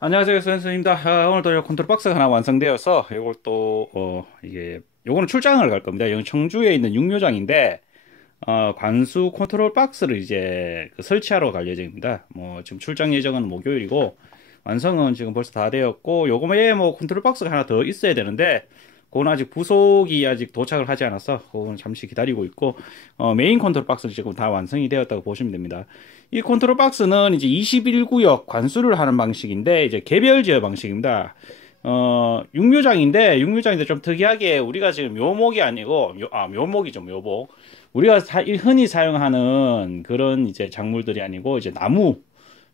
안녕하세요, 선생님입니다. 오늘도 컨트롤 박스가 하나 완성되어서 이걸 또 이게 요거는 출장을 갈 겁니다. 여기 청주에 있는 육묘장인데 관수 컨트롤 박스를 이제 설치하러 갈 예정입니다. 뭐 지금 출장 예정은 목요일이고 완성은 지금 벌써 다 되었고 요거에 뭐 컨트롤 박스가 하나 더 있어야 되는데 그건 아직 부속이 아직 도착을 하지 않아서 그건 잠시 기다리고 있고 메인 컨트롤 박스는 지금 다 완성이 되었다고 보시면 됩니다. 이 컨트롤 박스는 이제 21구역 관수를 하는 방식인데 이제 개별 제어 방식입니다. 육묘장인데 좀 특이하게 우리가 지금 묘목이 아니고 묘목이죠, 묘목. 우리가 흔히 사용하는 그런 이제 작물들이 아니고 이제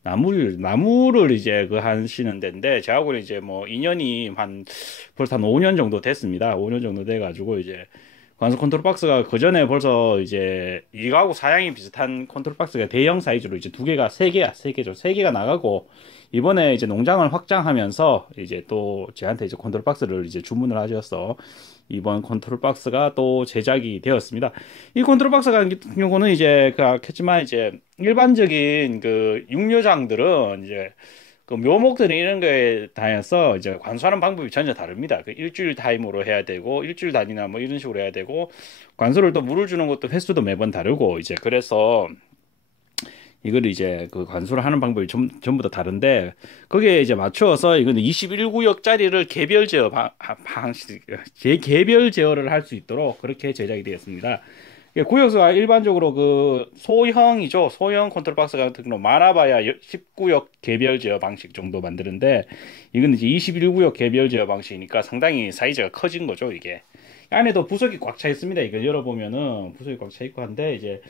나무를 이제 그 하시는 데인데, 저하고는 이제 뭐 인연이 벌써 한 5년 정도 됐습니다. 5년 정도 돼가지고 이제 관수 컨트롤 박스가 그 전에 벌써 이제 이거하고 사양이 비슷한 컨트롤 박스가 대형 사이즈로 이제 세 개가 나가고, 이번에 이제 농장을 확장하면서 이제 또 저한테 이제 컨트롤 박스를 이제 주문을 하셔서 이번 컨트롤 박스가 또 제작이 되었습니다. 이 컨트롤 박스 같은 경우는 이제 그 아겠지만 이제 일반적인 그 육묘장들은 이제 그 묘목들이 이런 거에 다해서 이제 관수하는 방법이 전혀 다릅니다. 그 일주일 타임으로 해야 되고 일주일 단위나 뭐 이런 식으로 해야 되고, 관수를 또 물을 주는 것도 횟수도 매번 다르고 이제 그래서 이걸 이제 그 관수를 하는 방법이 전부 다 다른데, 거기에 이제 맞추어서 이거는 21구역짜리를 개별 제어를 할 수 있도록 그렇게 제작이 되었습니다. 이게 구역수가 일반적으로 그 소형이죠. 소형 컨트롤 박스 같은 경우 많아봐야 19역 개별 제어 방식 정도 만드는데, 이건 이제 21구역 개별 제어 방식이니까 상당히 사이즈가 커진 거죠, 이게. 안에도 부속이 꽉 차 있습니다. 이걸 열어보면은 부속이 꽉 차 있고 한데, 이제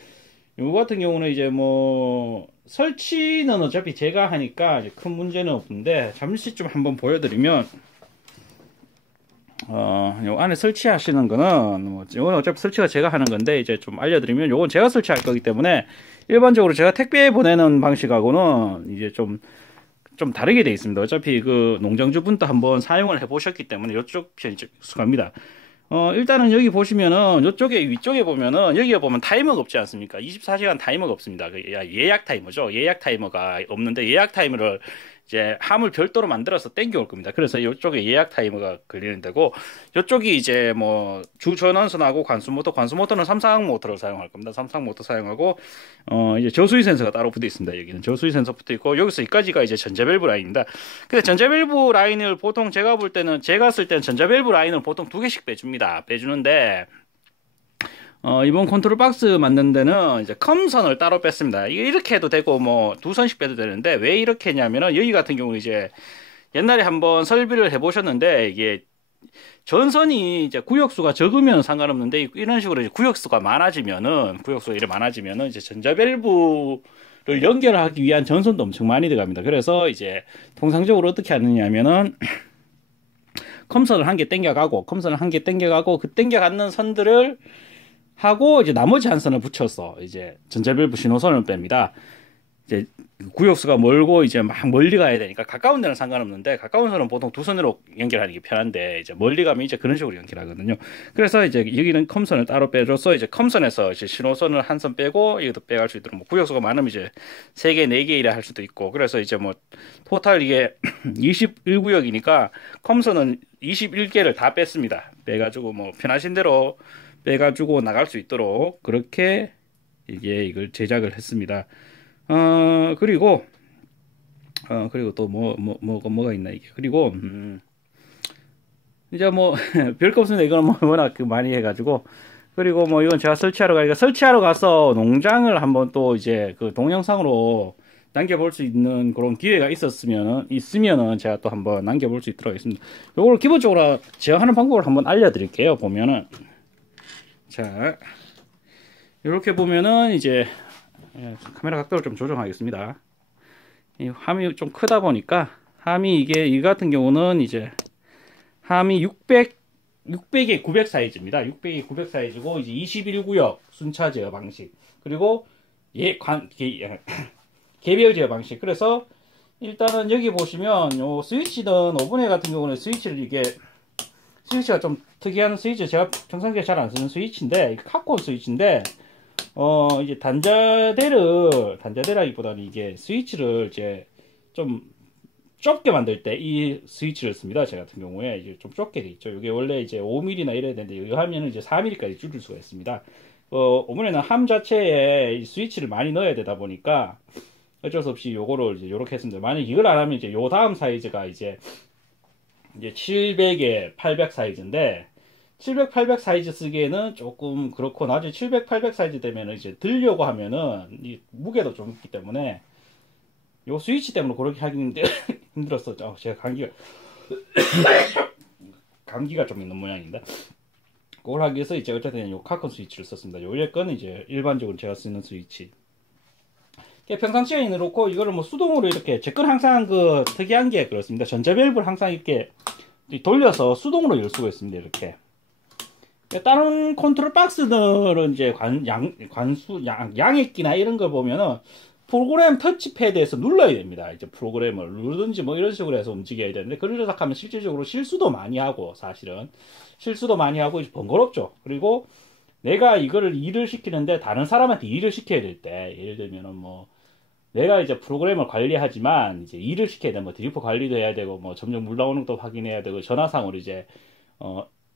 이거 같은 경우는 이제 뭐 설치는 어차피 제가 하니까 이제 큰 문제는 없는데, 잠시 좀 한번 보여드리면 요 안에 설치하시는 거는 뭐 이건 어차피 설치가 제가 하는 건데, 이제 좀 알려드리면 요건 제가 설치할 거기 때문에 일반적으로 제가 택배 보내는 방식하고는 이제 좀 다르게 돼 있습니다. 어차피 그 농장주분도 한번 사용을 해 보셨기 때문에 이쪽 편이 좀 익숙합니다. 일단은 여기 보시면은 이쪽에 위쪽에 보면은 여기에 보면 타이머가 없지 않습니까? 24시간 타이머가 없습니다. 그 예약 타이머죠. 예약 타이머가 없는데, 예약 타이머를 이제 함을 별도로 만들어서 땡겨올 겁니다. 그래서 이쪽에 예약 타이머가 걸리는 데고, 이쪽이 이제 뭐 주전원선하고 관수 모터는 삼상 모터를 사용할 겁니다. 삼상 모터 사용하고, 이제 저수위 센서가 따로 붙어 있습니다. 여기는 저수위 센서 붙어 있고, 여기서 여기까지가 이제 전자밸브 라인입니다. 근데 전자밸브 라인을 보통 제가 쓸 때는 전자밸브 라인을 보통 두 개씩 빼주는데, 이번 컨트롤 박스 만든 데는 이제 컴선을 따로 뺐습니다. 이렇게 해도 되고 뭐 두 선씩 빼도 되는데, 왜 이렇게 했냐면은 여기 같은 경우는 이제 옛날에 한번 설비를 해보셨는데, 이게 전선이 이제 구역수가 적으면 상관없는데, 이런 식으로 이제 구역수가 이렇게 많아지면은 이제 전자밸브를 연결하기 위한 전선도 엄청 많이 들어갑니다. 그래서 이제 통상적으로 어떻게 하느냐면은 컴선을 한 개 땡겨가고 그 땡겨가는 선들을 하고 이제 나머지 한 선을 붙여서 이제 전자밸브 신호선을 뺍니다. 이제 구역수가 멀고 이제 막 멀리 가야 되니까, 가까운 데는 상관없는데 가까운 선은 보통 두 선으로 연결하는 게 편한데, 이제 멀리 가면 이제 그런 식으로 연결하거든요. 그래서 이제 여기는 컴선을 따로 빼줘서 이제 컴선에서 이제 신호선을 한 선 빼고 이것도 빼갈 수 있도록, 뭐 구역수가 많으면 이제 세 개, 네 개 이래 할 수도 있고, 그래서 이제 뭐 토탈 이게 21구역이니까 컴선은 21개를 다 뺐습니다. 빼가지고 뭐 편하신 대로 빼가지고 나갈 수 있도록 그렇게 이걸 제작을 했습니다. 그리고 그리고 또 뭐가 있나 이게. 그리고 이제 뭐 별거 없습니다. 이거는 뭐 워낙 많이 해가지고. 그리고 뭐 이건 제가 설치하러 가서 농장을 한번 또 이제 그 동영상으로 남겨볼 수 있는 그런 기회가 있으면은 제가 또 한번 남겨볼 수 있도록 하겠습니다. 요걸 기본적으로 제어하는 방법을 한번 알려드릴게요. 보면은, 자, 이렇게 보면은 이제 카메라 각도를 좀 조정하겠습니다. 이 함이 좀 크다 보니까, 이 같은 경우는 이제 함이 600에 900 사이즈입니다. 600에 900 사이즈고 이제 21구역 순차 제어 방식, 그리고 개별 제어 방식. 그래서 일단은 여기 보시면 요 스위치든 오븐에 같은 경우는 스위치가 좀 특이한 스위치, 제가 평상시에 잘 안 쓰는 스위치인데, 카콘 스위치인데, 이제 단자대라기보다는 이게 스위치를 이제 좀 좁게 만들 때 이 스위치를 씁니다. 제 같은 경우에 이제 좀 좁게 돼 있죠. 이게 원래 이제 5mm나 이래야 되는데 이거 하면은 이제 4mm까지 줄일 수가 있습니다. 이번에는 함 자체에 이 스위치를 많이 넣어야 되다 보니까 어쩔 수 없이 요거를 이제 요렇게 했습니다. 만약 이걸 안 하면 이제 요 다음 사이즈가 이제 700에 800 사이즈인데 700, 800 사이즈 쓰기에는 조금 그렇고 나중에 700, 800 사이즈 되면은 이제 들려고 하면은 이 무게도 좀 있기 때문에 요 스위치 때문에 그렇게 하기 힘들었었죠. 제가 감기가 좀 있는 모양인데 그걸 하기 위해서 이제 어쨌든 요 카콘 스위치를 썼습니다. 요 위에 거는 이제 일반적으로 제가 쓰는 스위치. 평상시에 놓고 이거를 뭐 수동으로 이렇게 제 건 항상 그 특이한 게 그렇습니다. 전자 밸브를 항상 이렇게 돌려서 수동으로 열 수가 있습니다. 이렇게. 다른 컨트롤 박스들은 이제 양액기나 이런 걸 보면은 프로그램 터치패드에서 눌러야 됩니다. 이제 프로그램을 누르든지 뭐 이런 식으로 해서 움직여야 되는데, 그러려고 하면 실질적으로 실수도 많이 하고, 사실은. 실수도 많이 하고, 번거롭죠. 그리고 내가 이거를 일을 시키는데 다른 사람한테 일을 시켜야 될 때, 예를 들면은 뭐, 내가 이제 프로그램을 관리하지만, 이제 일을 시켜야 돼. 뭐, 드리프 관리도 해야 되고, 뭐, 점점 물 나오는 것도 확인해야 되고, 전화상으로 이제,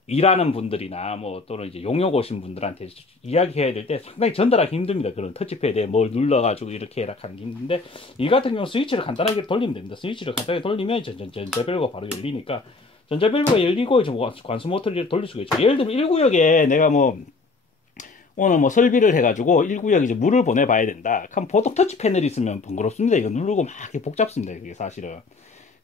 일하는 분들이나 뭐 또는 이제 용역 오신 분들한테 이야기해야 될 때 상당히 전달하기 힘듭니다. 그런 터치패드에 뭘 눌러가지고 이렇게 해라 하는 게 힘든데, 이 같은 경우 스위치를 간단하게 돌리면 됩니다. 스위치를 간단하게 돌리면 전자밸브가 바로 열리니까, 전자밸브가 열리고 이제 관수 모터를 돌릴 수가 있죠. 예를 들면 1구역에 내가 뭐 오늘 뭐 설비를 해가지고 1구역 이제 물을 보내봐야 된다. 그럼 보통 터치 패널이 있으면 번거롭습니다. 이거 누르고 막 복잡습니다. 이게 사실은.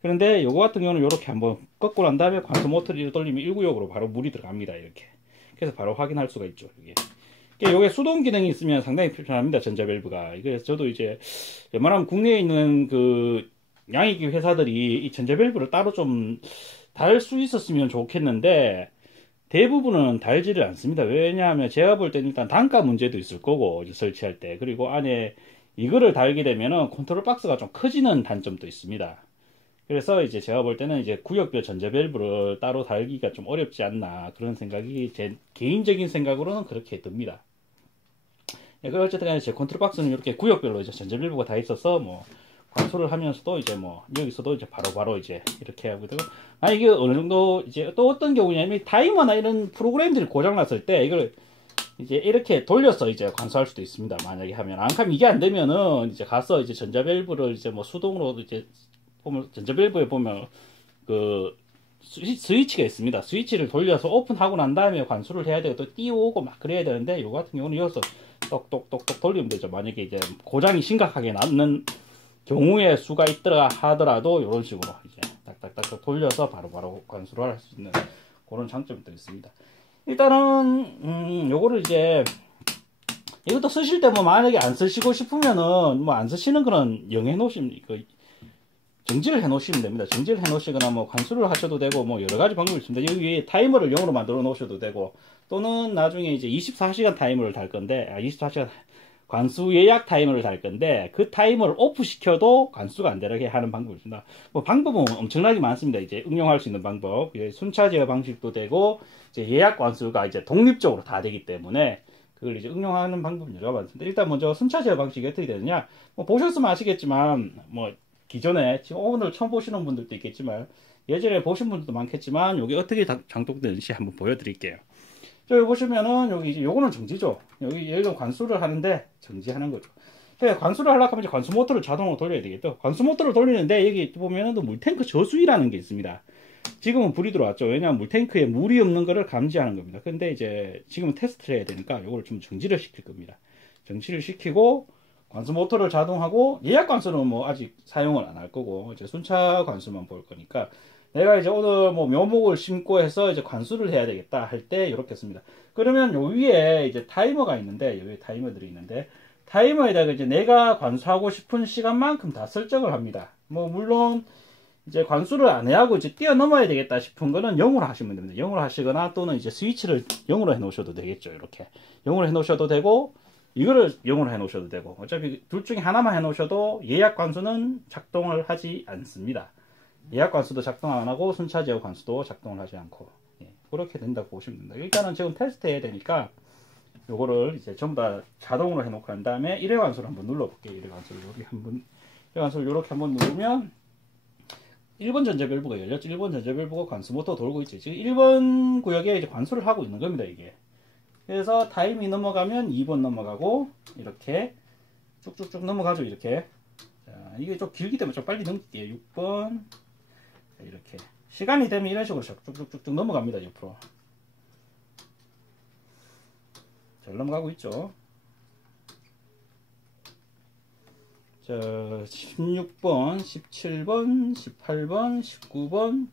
그런데 요거 같은 경우는 이렇게 한번 꺾고 난 다음에 관수 모터를 돌리면 1구역으로 바로 물이 들어갑니다. 이렇게. 그래서 바로 확인할 수가 있죠. 요게 수동 기능이 있으면 상당히 편합니다. 전자밸브가. 그래서 저도 이제 웬만하면 국내에 있는 그 양익기 회사들이 이 전자밸브를 따로 좀 달 수 있었으면 좋겠는데, 대부분은 달지를 않습니다. 왜냐하면 제가 볼 때는 일단 단가 문제도 있을 거고, 이제 설치할 때. 그리고 안에 이거를 달게 되면은 컨트롤 박스가 좀 커지는 단점도 있습니다. 그래서 이제 제가 볼 때는 이제 구역별 전자밸브를 따로 달기가 좀 어렵지 않나, 그런 생각이 제 개인적인 생각으로는 그렇게 듭니다. 예, 어쨌든 간에 제 컨트롤 박스는 이렇게 구역별로 이제 전자밸브가 다 있어서 뭐 관수를 하면서도 이제 뭐 여기서도 이제 바로바로 이제 이렇게 하고 되고, 이게 어느 정도 이제 또 어떤 경우냐면 타이머나 이런 프로그램들이 고장 났을 때 이걸 이제 이렇게 돌려서 이제 관수할 수도 있습니다. 만약에 하면 안 하면 이게 안 되면은 이제 가서 이제 전자밸브를 이제 뭐 수동으로 이제 보면 전자밸브에 보면 그 스위치가 있습니다. 스위치를 돌려서 오픈하고 난 다음에 관수를 해야 되고 또 띄우고 막 그래야 되는데, 이거 같은 경우는 여기서 똑똑똑똑 돌리면 되죠. 만약에 이제 고장이 심각하게 남는 경우의 수가 있더라 하더라도 이런 식으로 이제 딱딱딱 돌려서 바로바로 관수를 할 수 있는 그런 장점이 또 있습니다. 일단은 요거를 이제 이것도 쓰실 때 뭐 만약에 안 쓰시고 싶으면은 뭐 안 쓰시는 그런 영해 놓으시면 정지를 해 놓으시면 됩니다. 정지를 해 놓으시거나 뭐 관수를 하셔도 되고 뭐 여러 가지 방법이 있습니다. 여기 타이머를 0으로 만들어 놓으셔도 되고, 또는 나중에 이제 24시간 타이머를 달 건데, 24시간 관수 예약 타이머를 달 건데, 그 타이머를 오프 시켜도 관수가 안 되게 하는 방법이 있습니다. 뭐 방법은 엄청나게 많습니다. 이제 응용할 수 있는 방법, 순차 제어 방식도 되고, 이제 예약 관수가 이제 독립적으로 다 되기 때문에 그걸 이제 응용하는 방법은 여러 가지 많습니다. 일단 먼저 순차 제어 방식이 어떻게 되느냐, 뭐 보셨으면 아시겠지만, 뭐 기존에 지금 오늘 처음 보시는 분들도 있겠지만 예전에 보신 분들도 많겠지만, 여기 어떻게 장독되는지 한번 보여드릴게요. 여기 보시면은 여기 이제 요거는 정지죠. 여기 얘가 관수를 하는데 정지하는 거죠. 관수를 하려고 하면 이제 관수 모터를 자동으로 돌려야 되겠죠. 관수 모터를 돌리는데 여기 보면은 또 물탱크 저수위라는 게 있습니다. 지금은 불이 들어왔죠. 왜냐하면 물탱크에 물이 없는 거를 감지하는 겁니다. 근데 이제 지금은 테스트를 해야 되니까 요걸 좀 정지를 시킬 겁니다. 정지를 시키고 관수 모터를 자동하고, 예약 관수는 뭐 아직 사용을 안 할 거고 이제 순차 관수만 볼 거니까, 내가 이제 오늘 뭐 묘목을 심고 해서 이제 관수를 해야 되겠다 할 때 이렇게 씁니다. 그러면 요 위에 이제 타이머가 있는데, 여기 타이머들이 있는데, 타이머에다가 이제 내가 관수하고 싶은 시간만큼 다 설정을 합니다. 뭐 물론 이제 관수를 안 해하고 이제 뛰어넘어야 되겠다 싶은 거는 0으로 하시면 됩니다. 0으로 하시거나 또는 이제 스위치를 0으로 해 놓으셔도 되겠죠. 이렇게 0으로 해 놓으셔도 되고, 이거를 0으로 해 놓으셔도 되고, 어차피 둘 중에 하나만 해 놓으셔도 예약 관수는 작동을 하지 않습니다. 예약 관수도 작동 안 하고 순차 제어 관수도 작동을 하지 않고, 그렇게 된다고 보시면 됩니다. 일단은 지금 테스트 해야 되니까 요거를 이제 전부 다 자동으로 해놓고 난 다음에 1회 관수를 한번 눌러볼게요. 1회 관수를 여기 한번, 1회 관수를 이렇게 한번 누르면 1번 전자밸브가 열렸죠. 1번 전자밸브가 관수 모터 돌고 있죠. 지금 1번 구역에 이제 관수를 하고 있는 겁니다, 이게. 그래서 타임이 넘어가면 2번 넘어가고, 이렇게 쭉쭉쭉 넘어가죠, 이렇게. 자, 이게 좀 길기 때문에 좀 빨리 넘길게요. 6번. 자, 이렇게. 시간이 되면 이런 식으로 쭉쭉쭉쭉 넘어갑니다, 옆으로. 잘 넘어가고 있죠. 자, 16번, 17번, 18번, 19번,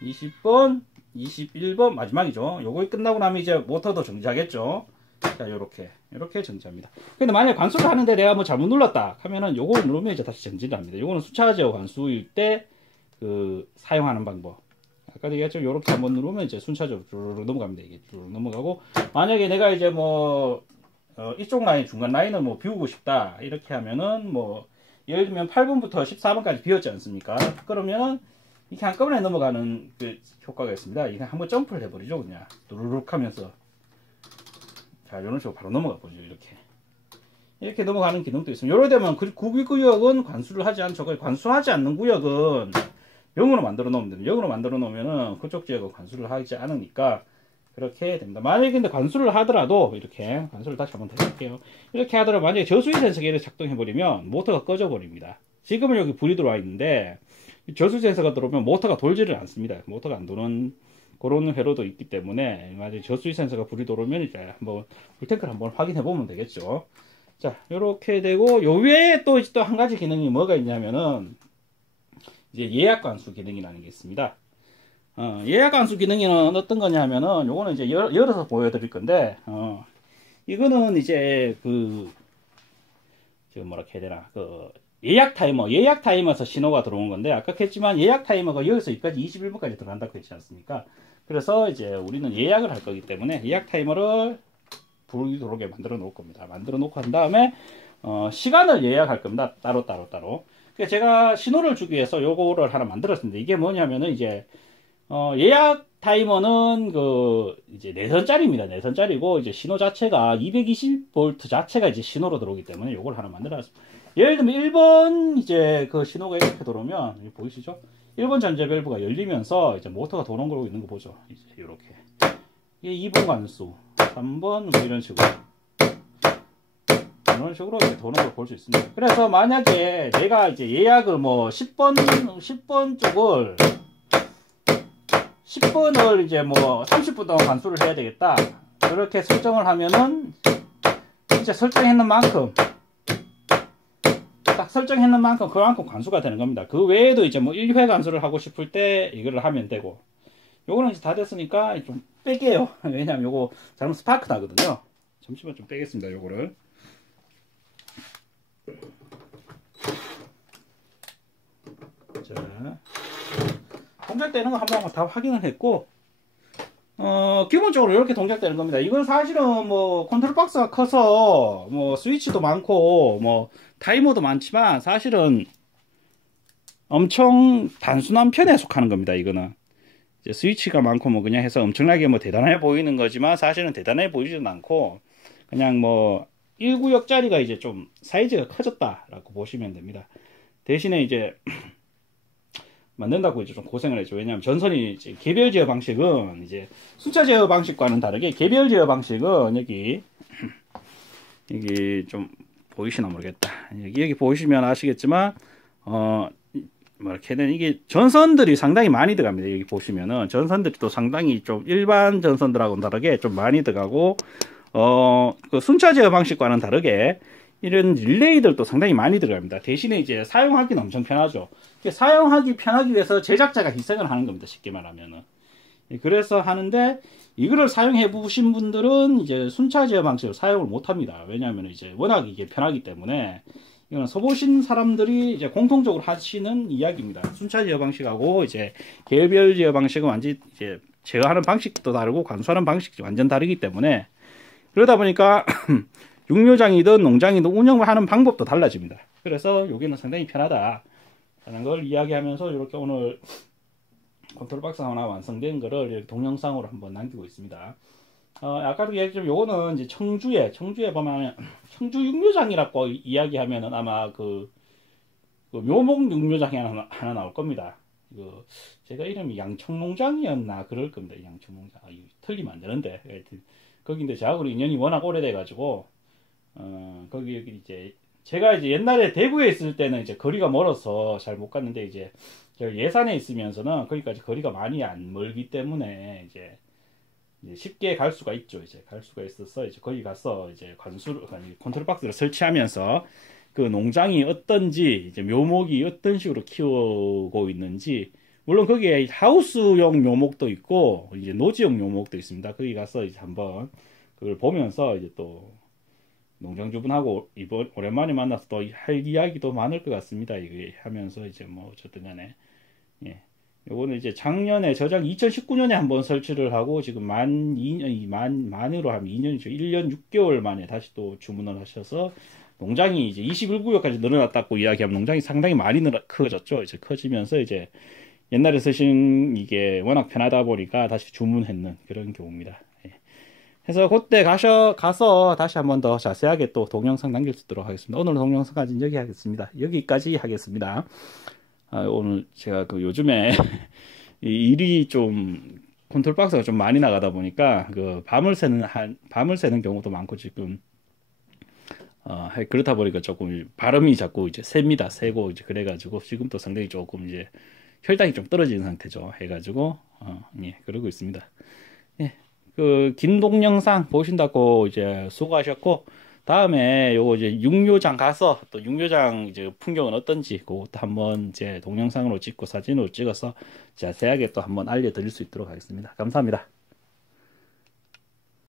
20번, 21번 마지막이죠. 요거 끝나고 나면 이제 모터도 정지하겠죠. 자, 요렇게 정지합니다. 근데 만약에 관수를 하는데 내가 뭐 잘못 눌렀다 하면은 요걸 누르면 이제 다시 정지를 합니다. 요거는 수차 제어 관수일 때 사용하는 방법. 아까도 얘기했죠. 요렇게 한번 누르면 이제 순차적으로 쭉 넘어갑니다. 이게 쭉 넘어가고, 만약에 내가 이제 뭐 이쪽 라인, 중간 라인을 뭐 비우고 싶다 이렇게 하면은 뭐 예를 들면 8번부터 14번까지 비웠지 않습니까? 그러면 이렇게 한꺼번에 넘어가는 그 효과가 있습니다. 이게 한번 점프를 해버리죠. 그냥 누르륵 하면서. 자, 이런 식으로 바로 넘어가 보죠. 이렇게 넘어가는 기능도 있습니다. 요럴 때면 구역은 관수를 하지 않죠. 관수하지 않는 구역은 0으로 만들어 놓으면 됩니다. 0으로 만들어 놓으면은 그쪽 지역은 관수를 하지 않으니까 그렇게 됩니다. 만약에 근데 관수를 하더라도, 이렇게 관수를 다시 한번 더 해볼게요. 이렇게 하더라도 만약에 저수위 센서기를 작동해버리면 모터가 꺼져 버립니다. 지금은 여기 불이 들어와 있는데 저수위 센서가 들어오면 모터가 돌지를 않습니다. 모터가 안 도는 그런 회로도 있기 때문에, 만약에 저수위 센서가 불이 들어오면 이제 한번 불탱크를 한번 확인해 보면 되겠죠. 자, 요렇게 되고, 요 외에 또 한 가지 기능이 뭐가 있냐면은 이제 예약 관수 기능이라는 게 있습니다. 예약 관수 기능은 어떤 거냐 하면은, 요거는 이제 열어서 보여드릴 건데, 이거는 이제 지금 뭐라 해야 되나, 예약 타이머에서 신호가 들어온 건데, 아까 했지만 예약 타이머가 여기서 여기까지 21분까지 들어간다고 했지 않습니까? 그래서 이제 우리는 예약을 할 거기 때문에 예약 타이머를 불이 들어오게 만들어 놓을 겁니다. 만들어 놓고 한 다음에, 시간을 예약할 겁니다. 따로. 그러니까 제가 신호를 주기 위해서 요거를 하나 만들었습니다. 이게 뭐냐면은 이제, 예약 타이머는 이제 내선짜리입니다. 내선짜리고, 이제 신호 자체가 220V 자체가 이제 신호로 들어오기 때문에 요걸 하나 만들어놨습니다. 예를 들면 1번 이제 신호가 이렇게 들어오면, 보이시죠? 1번 전자밸브가 열리면서 이제 모터가 도는 거 있는 거 보죠. 이제 요렇게. 이게 2번 관수, 3번 뭐 이런 식으로. 이런 식으로 이제 도는 걸 볼 수 있습니다. 그래서 만약에 내가 이제 예약을 뭐 10번 쪽을 10번을 이제 뭐 30분 동안 관수를 해야 되겠다. 그렇게 설정을 하면은 진짜 설정했는 만큼 딱 설정했는 만큼 그만큼 관수가 되는 겁니다. 그 외에도 이제 뭐 1회 관수를 하고 싶을 때 이거를 하면 되고, 요거는 이제 다 됐으니까 좀 뺄게요. 왜냐면 요거 잘못 스파크 나거든요. 잠시만 좀 빼겠습니다. 요거를. 자, 동작되는 거 한번 다 확인을 했고, 기본적으로 이렇게 동작되는 겁니다. 이건 사실은 뭐 컨트롤 박스가 커서 뭐 스위치도 많고 뭐 타이머도 많지만 사실은 엄청 단순한 편에 속하는 겁니다. 이거는 이제 스위치가 많고 뭐 그냥 해서 엄청나게 뭐 대단해 보이는 거지만 사실은 대단해 보이지는 않고, 그냥 뭐 1구역짜리가 이제 좀 사이즈가 커졌다라고 보시면 됩니다. 대신에 이제 만든다고 이제 좀 고생을 했죠. 왜냐하면 전선이 이제 개별 제어 방식은 이제 숫자 제어 방식과는 다르게, 개별 제어 방식은 여기 좀 보이시나 모르겠다. 여기 보시면 아시겠지만, 뭐 이렇게 된 이게 전선들이 상당히 많이 들어갑니다. 여기 보시면은 전선들이 또 상당히 좀 일반 전선들하고는 다르게 좀 많이 들어가고, 그 순차 제어 방식과는 다르게 이런 릴레이들도 상당히 많이 들어갑니다. 대신에 이제 사용하기는 엄청 편하죠. 사용하기 편하기 위해서 제작자가 희생을 하는 겁니다. 쉽게 말하면은. 그래서 하는데, 이거를 사용해 보신 분들은 이제 순차 제어 방식을 사용을 못 합니다. 왜냐하면 이제 워낙 이게 편하기 때문에. 이거는 써보신 사람들이 이제 공통적으로 하시는 이야기입니다. 순차 제어 방식하고 이제 개별 제어 방식은 완전히 이제 제어하는 방식도 다르고 관수하는 방식이 완전 다르기 때문에, 그러다 보니까 육묘장이든 농장이든 운영을 하는 방법도 달라집니다. 그래서 여기는 상당히 편하다 라는 걸 이야기하면서 이렇게 오늘 컨트롤 박스 하나 완성된 거를 동영상으로 한번 남기고 있습니다. 아까도 얘기했지만 요거는 이제 청주에 보면 청주 육묘장이라고 이야기하면은 아마 그 묘목 육묘장이 하나 나올 겁니다. 이거 제가 이름이 양청농장이었나 그럴 겁니다. 양청농장. 아, 이거 틀리면 안 되는데. 하여튼 거기인데 저하고 인연이 워낙 오래돼 가지고 거기 이제 제가 이제 옛날에 대구에 있을 때는 이제 거리가 멀어서 잘 못 갔는데 이제 제가 예산에 있으면서는 거기까지 거리가 많이 안 멀기 때문에 이제 쉽게 갈 수가 있죠. 이제 갈 수가 있어서 이제 거기 가서 이제 관수를 아니 컨트롤 박스를 설치하면서 그 농장이 어떤지 이제 묘목이 어떤 식으로 키우고 있는지 물론 거기에 하우스용 묘목도 있고 이제 노지용 묘목도 있습니다. 거기 가서 이제 한번 그걸 보면서 이제 또 농장주분하고 이번 오랜만에 만나서 또 할 이야기도 많을 것 같습니다. 이게 하면서 이제 뭐 어쨌든 간에 예. 요거는 이제 작년에 저장 2019년에 한번 설치를 하고 지금 만으로 하면 2년이죠. 1년 6개월 만에 다시 또 주문을 하셔서 농장이 이제 21구역까지 늘어났다고 이야기하면 농장이 상당히 많이 커졌죠. 이제 커지면서 이제 옛날에 쓰신 이게 워낙 편하다 보니까 다시 주문했는 그런 경우입니다. 예. 그래서 그때 가서 다시 한번 더 자세하게 또 동영상 남길 수 있도록 하겠습니다. 오늘 동영상까지는 여기까지 하겠습니다. 오늘 제가 그 요즘에 이 일이 좀 컨트롤 박스가 좀 많이 나가다 보니까 그 밤을 새는 경우도 많고 지금 그렇다 보니까 조금 발음이 자꾸 이제 새고 이제 그래가지고 지금도 상당히 조금 이제 혈당이 좀 떨어지는 상태죠. 해가지고 예 그러고 있습니다. 예, 그 긴 동영상 보신다고 이제 수고하셨고 다음에 요거 이제 육묘장 가서 또 육묘장 이제 풍경은 어떤지 그것도 한번 이제 동영상으로 찍고 사진으로 찍어서 자세하게 또 한번 알려드릴 수 있도록 하겠습니다. 감사합니다.